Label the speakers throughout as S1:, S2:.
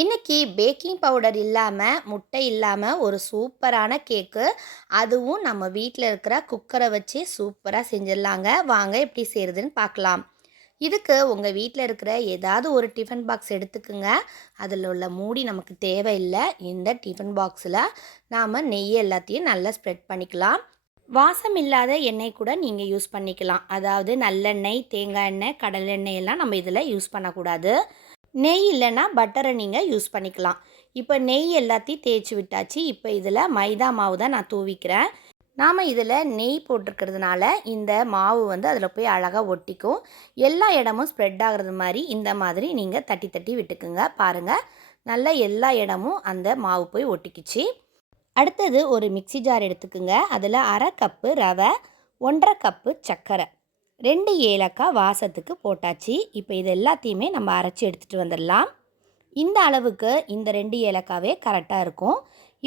S1: இன்றைக்கி baking powder இல்லாமல் முட்டை இல்லாமல் ஒரு சூப்பரான கேக்கு அதுவும் நம்ம வீட்டில் இருக்கிற குக்கரை வச்சு சூப்பராக செஞ்சிடலாங்க. வாங்க எப்படி செய்கிறதுன்னு பார்க்கலாம். இதுக்கு உங்கள் வீட்டில் இருக்கிற ஏதாவது ஒரு டிஃபன் பாக்ஸ் எடுத்துக்குங்க. அதில் உள்ள மூடி நமக்கு தேவையில்லை. இந்த டிஃபன் பாக்ஸில் நாம் நெய் எல்லாத்தையும் நல்லா ஸ்ப்ரெட் பண்ணிக்கலாம். வாசம் இல்லாத எண்ணெய் கூட நீங்கள் யூஸ் பண்ணிக்கலாம். அதாவது நல்லெண்ணெய் தேங்காய் எண்ணெய் கடலெண்ணெய் எல்லாம் நம்ம இதில் யூஸ் பண்ணக்கூடாது. நெய் இல்லைன்னா பட்டரை நீங்கள் யூஸ் பண்ணிக்கலாம். இப்போ நெய் எல்லாத்தையும் தேய்ச்சி விட்டாச்சு. இப்போ இதில் மைதா மாவு தான் நான் தூவிக்கிறேன். நாம் இதில் நெய் போட்டிருக்கிறதுனால இந்த மாவு வந்து அதில் போய் அழகாக ஒட்டிக்கும். எல்லா இடமும் ஸ்ப்ரெட் ஆகிறது மாதிரி இந்த மாதிரி நீங்கள் தட்டி தட்டி விட்டுக்குங்க. பாருங்கள் நல்லா எல்லா இடமும் அந்த மாவு போய் ஒட்டிக்குச்சு. அடுத்தது ஒரு மிக்சி ஜார் எடுத்துக்குங்க. அதில் அரை கப்பு ரவை ஒன்றரை கப்பு சர்க்கரை ரெண்டு ஏலக்காய் வாசத்துக்கு போட்டாச்சு. இப்போ இது எல்லாத்தையுமே நம்ம அரைச்சி எடுத்துகிட்டு வந்துடலாம். இந்த அளவுக்கு இந்த ரெண்டு ஏலக்காவே கரெக்டாக இருக்கும்.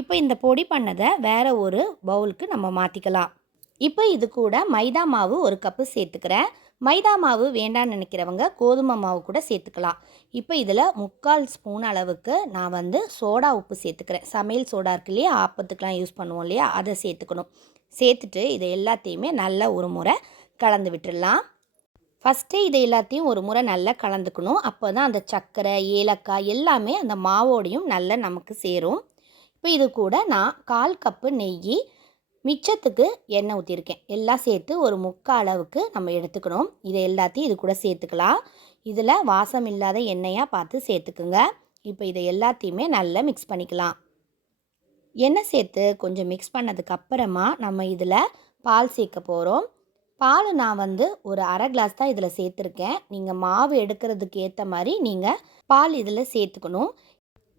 S1: இப்போ இந்த பொடி பண்ணதை வேறு ஒரு பவுலுக்கு நம்ம மாற்றிக்கலாம் இப்போ இது கூட மைதா மாவு ஒரு கப்பு சேர்த்துக்கிறேன். மைதா மாவு வேண்டாம்னு நினைக்கிறவங்க கோதுமை மாவு கூட சேர்த்துக்கலாம். இப்போ இதில் முக்கால் ஸ்பூன் அளவுக்கு நான் வந்து சோடா உப்பு சேர்த்துக்கிறேன். சமையல் சோடா இருக்கு இல்லையா ஆப்பத்துக்கெலாம் யூஸ் பண்ணுவோம் இல்லையா அதை சேர்த்துக்கணும். சேர்த்துட்டு இதை எல்லாத்தையுமே நல்ல ஒரு முறை கலந்து விட்டுடலாம். ஃபஸ்ட்டு இதை எல்லாத்தையும் ஒரு முறை நல்லா கலந்துக்கணும். அப்போ தான் அந்த சர்க்கரை ஏலக்காய் எல்லாமே அந்த மாவோடையும் நல்லா நமக்கு சேரும். இப்போ இது கூட நான் கால் கப்பு நெய் மிச்சத்துக்கு எண்ணெய் ஊற்றிருக்கேன் எல்லாம் சேர்த்து ஒரு முக்கால் அளவுக்கு நம்ம எடுத்துக்கணும். இதை எல்லாத்தையும் இது கூட சேர்த்துக்கலாம். இதில் வாசம் இல்லாத எண்ணெயாக பார்த்து சேர்த்துக்குங்க. இப்போ இதை எல்லாத்தையுமே நல்லா மிக்ஸ் பண்ணிக்கலாம். எண்ணெய் சேர்த்து கொஞ்சம் மிக்ஸ் பண்ணதுக்கப்புறமா நம்ம இதில் பால் சேர்க்க போகிறோம். பால் நான் வந்து ஒரு அரை கிளாஸ் தான் இதில் சேர்த்துருக்கேன். நீங்கள் மாவு எடுக்கிறதுக்கு ஏற்ற மாதிரி நீங்கள் பால் இதில் சேர்த்துக்கணும்.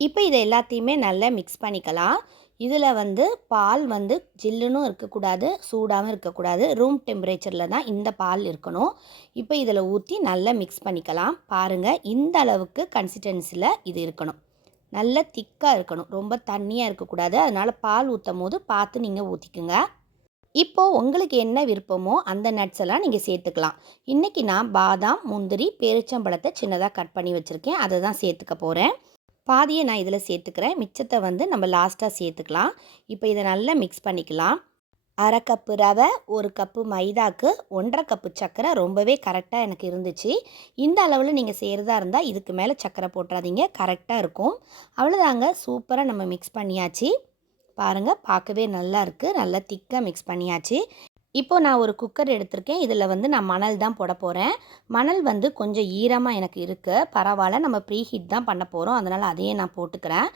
S1: இப்போ இதை எல்லாத்தையுமே நல்லா மிக்ஸ் பண்ணிக்கலாம். இதில் வந்து பால் வந்து ஜில்லுனும் இருக்கக்கூடாது சூடாகவும் இருக்கக்கூடாது. ரூம் டெம்பரேச்சரில் தான் இந்த பால் இருக்கணும். இப்போ இதில் ஊற்றி நல்லா மிக்ஸ் பண்ணிக்கலாம். பாருங்கள் இந்த அளவுக்கு கன்சிஸ்டன்சியில் இது இருக்கணும். நல்ல திக்காக இருக்கணும். ரொம்ப தண்ணியாக இருக்கக்கூடாது. அதனால் பால் ஊற்றும் போது பார்த்து நீங்கள் ஊற்றிக்குங்க இப்போது உங்களுக்கு என்ன விருப்பமோ அந்த நட்ஸ் எல்லாம் நீங்கள் சேர்த்துக்கலாம். இன்றைக்கி நான் பாதாம் முந்திரி பேரிச்சம்பழத்தை சின்னதாக கட் பண்ணி வச்சுருக்கேன். அதை தான் சேர்த்துக்க போகிறேன் பாதியை நான் இதில் சேர்த்துக்கிறேன். மிச்சத்தை வந்து நம்ம லாஸ்ட்டாக சேர்த்துக்கலாம். இப்போ இதை நல்லா மிக்ஸ் பண்ணிக்கலாம். அரை கப்பு ரவை ஒரு கப்பு மைதாக்கு ஒன்றரை கப்பு சர்க்கரை ரொம்பவே கரெக்டாக எனக்கு இருந்துச்சு. இந்த அளவில் நீங்கள் செய்கிறதா இருந்தால் இதுக்கு மேலே சர்க்கரை போட்டுறாதீங்க. கரெக்டாக இருக்கும். அவ்வளோதாங்க சூப்பராக நம்ம மிக்ஸ் பண்ணியாச்சு. பாருங்கள் பார்க்கவே நல்லா இருக்குது நல்லா திக்காக மிக்ஸ் பண்ணியாச்சு. இப்போது நான் ஒரு குக்கர் எடுத்திருக்கேன். இதில் வந்து நான் மணல் தான் போட போகிறேன் மணல் வந்து கொஞ்சம் ஈரமாக எனக்கு இருக்குது பரவாயில்ல. நம்ம ப்ரீ ஹீட் தான் பண்ண போகிறோம் அதனால் அதையே நான் போட்டுக்கிறேன்.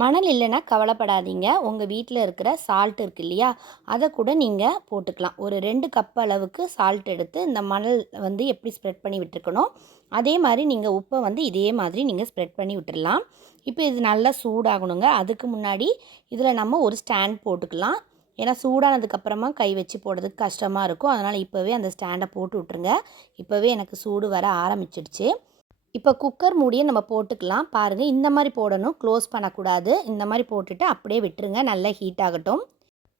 S1: மணல் இல்லைன்னா கவலைப்படாதீங்க. உங்கள் வீட்டில் இருக்கிற சால்ட் இருக்குது இல்லையா? அதை கூட நீங்கள் போட்டுக்கலாம். ஒரு ரெண்டு கப் அளவுக்கு சால்ட் எடுத்து இந்த மணல் வந்து எப்படி ஸ்ப்ரெட் பண்ணி விட்டுருக்கணும்? அதே மாதிரி நீங்கள் உப்பை வந்து இதே மாதிரி நீங்கள் ஸ்ப்ரெட் பண்ணி விட்டுடலாம் இப்போ இது நல்லா சூடாகணுங்க. அதுக்கு முன்னாடி இதில் நம்ம ஒரு ஸ்டாண்ட் போட்டுக்கலாம். ஏன்னா சூடானதுக்கப்புறமா கை வச்சு போடுறதுக்கு கஷ்டமாக இருக்கும். அதனால் இப்போவே அந்த ஸ்டாண்டை போட்டு விட்ருங்க இப்போவே எனக்கு சூடு வர ஆரம்பிச்சிடுச்சு. இப்போ குக்கர் மூடியை நம்ம போட்டுக்கலாம். பாருங்கள் இந்த மாதிரி போடணும். க்ளோஸ் பண்ணக்கூடாது. இந்த மாதிரி போட்டுட்டு அப்படியே விட்டுருங்க. நல்லா ஹீட் ஆகட்டும்.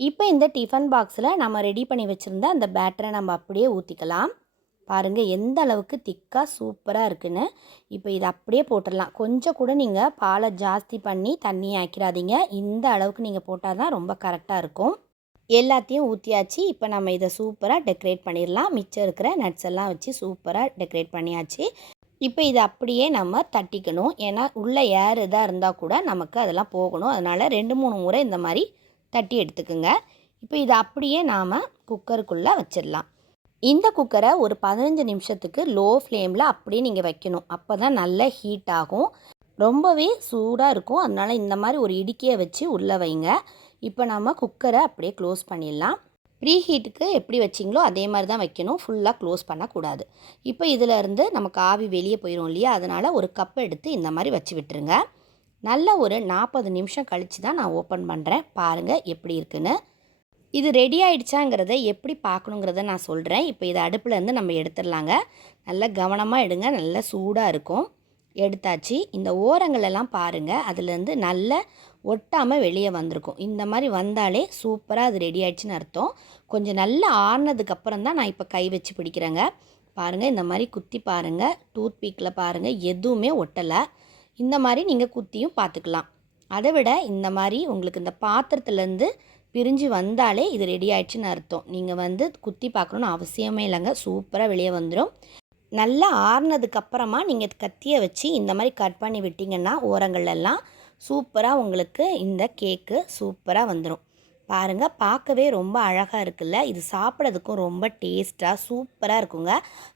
S1: இப்போ இந்த டிஃபன் பாக்ஸில் நம்ம ரெடி பண்ணி வச்சுருந்த அந்த பேட்டரை நம்ம அப்படியே ஊற்றிக்கலாம் பாருங்கள் எந்த அளவுக்கு திக்காக சூப்பராக இருக்குன்னு. இப்போ இதை அப்படியே போட்டுடலாம். கொஞ்சம் கூட நீங்கள் பாலை ஜாஸ்தி பண்ணி தண்ணி ஆக்கிடாதீங்க இந்த அளவுக்கு நீங்கள் போட்டால் தான் ரொம்ப கரெக்டாக இருக்கும். எல்லாத்தையும் ஊற்றியாச்சு இப்போ நம்ம இதை சூப்பராக டெக்கரேட் பண்ணிடலாம். மிச்சம் இருக்கிற நட்ஸ் எல்லாம் வச்சு சூப்பராக டெக்கரேட் பண்ணியாச்சு. இப்போ இதை அப்படியே நம்ம தட்டிக்கணும். ஏன்னா உள்ளே ஏர் இதாக இருந்தால் கூட நமக்கு அதெல்லாம் போகணும். அதனால் ரெண்டு மூணு முறை இந்த மாதிரி தட்டி எடுத்துக்குங்க. இப்போ இதை அப்படியே நாம் குக்கருக்குள்ளே வச்சிடலாம். இந்த குக்கரை ஒரு பதினஞ்சு நிமிஷத்துக்கு லோ ஃப்ளேமில் அப்படியே நீங்கள் வைக்கணும். அப்போ தான் நல்ல ஹீட் ஆகும். ரொம்பவே சூடாக இருக்கும். அதனால் இந்த மாதிரி ஒரு இடுக்கியை வச்சு உள்ளே வைங்க. இப்போ நம்ம குக்கரை அப்படியே க்ளோஸ் பண்ணிடலாம். ப்ரீ ஹீட்டுக்கு எப்படி வச்சிங்களோ அதே மாதிரி தான் வைக்கணும். ஃபுல்லாக க்ளோஸ் பண்ணக்கூடாது. இப்போ இதிலருந்து நமக்கு ஆவி வெளியே போயிடும் இல்லையா? அதனால் ஒரு கப் எடுத்து இந்த மாதிரி வச்சு விட்டுருங்க. நல்ல ஒரு நாற்பது நிமிஷம் கழித்து தான் நான் ஓப்பன் பண்ணுறேன் பாருங்கள் எப்படி இருக்குன்னு. இது ரெடி ஆகிடுச்சாங்கிறத எப்படி பார்க்கணுங்கிறத நான் சொல்கிறேன் இப்போ இதை அடுப்புலேருந்து நம்ம எடுத்துடலாங்க. நல்லா கவனமாக எடுங்க. நல்லா சூடாக இருக்கும். எடுத்தாச்சு. இந்த ஓரங்களெல்லாம் பாருங்கள் அதுலேருந்து நல்ல ஒட்டாமல் வெளியே வந்திருக்கும். இந்த மாதிரி வந்தாலே சூப்பராக அது ரெடி ஆயிடுச்சுன்னு அர்த்தம். கொஞ்சம் நல்லா ஆறுனதுக்கப்புறம் தான் நான் இப்போ கை வச்சு பிடிக்கிறேங்க. பாருங்கள் இந்த மாதிரி குத்தி பாருங்கள் டூத் பீக்கில் பாருங்கள் எதுவுமே ஒட்டலை. இந்த மாதிரி நீங்கள் குத்தியும் பார்த்துக்கலாம் அதை விட இந்த மாதிரி உங்களுக்கு இந்த பாத்திரத்துலேருந்து பிரிஞ்சு வந்தாலே இது ரெடி ஆயிடுச்சுன்னு அர்த்தம். நீங்கள் வந்து குத்தி பார்க்கணுன்னு அவசியமே இல்லைங்க. சூப்பராக வெளியே வந்துடும் நல்லா ஆறுனதுக்கப்புறமா நீங்கள் கத்தியை வச்சு இந்த மாதிரி கட் பண்ணி விட்டிங்கன்னா ஓரங்கள்லாம் சூப்பராக உங்களுக்கு இந்த கேக்கு சூப்பராக வந்துடும் பாருங்கள் பார்க்கவே ரொம்ப அழகாக இருக்குல்ல? இது சாப்பிட்றதுக்கும் ரொம்ப டேஸ்ட்டாக சூப்பராக இருக்குங்க.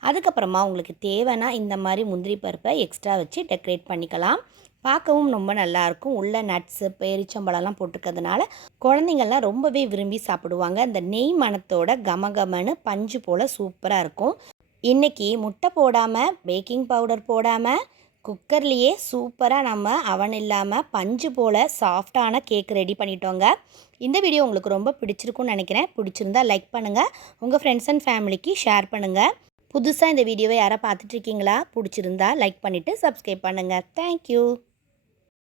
S1: அதுக்கப்புறமா உங்களுக்கு தேவைன்னா இந்த மாதிரி முந்திரி பருப்பை எக்ஸ்ட்ரா வச்சு டெக்கரேட் பண்ணிக்கலாம். பார்க்கவும் ரொம்ப நல்லாயிருக்கும் உள்ள நட்ஸு பேரிச்சம்பழம்லாம் போட்டுக்கிறதுனால குழந்தைங்கள்லாம் ரொம்பவே விரும்பி சாப்பிடுவாங்க. இந்த நெய் மணத்தோட கமகமனு பஞ்சு போல் சூப்பராக இருக்கும். இன்றைக்கி முட்டை போடாமல் பேக்கிங் பவுடர் போடாமல் குக்கர்லேயே சூப்பராக நம்ம அவன் இல்லாமல் பஞ்சு போல் சாஃப்டான கேக் ரெடி பண்ணிட்டோங்க. இந்த வீடியோ உங்களுக்கு ரொம்ப பிடிச்சிருக்குன்னு நினைக்கிறேன். பிடிச்சிருந்தா லைக் பண்ணுங்கள் உங்கள் ஃப்ரெண்ட்ஸ் அண்ட் ஃபேமிலிக்கு ஷேர் பண்ணுங்கள் புதுசாக இந்த வீடியோவை யாரை பார்த்துட்ருக்கீங்களா பிடிச்சிருந்தா லைக் பண்ணிவிட்டு சப்ஸ்கிரைப் பண்ணுங்கள் தேங்க்யூ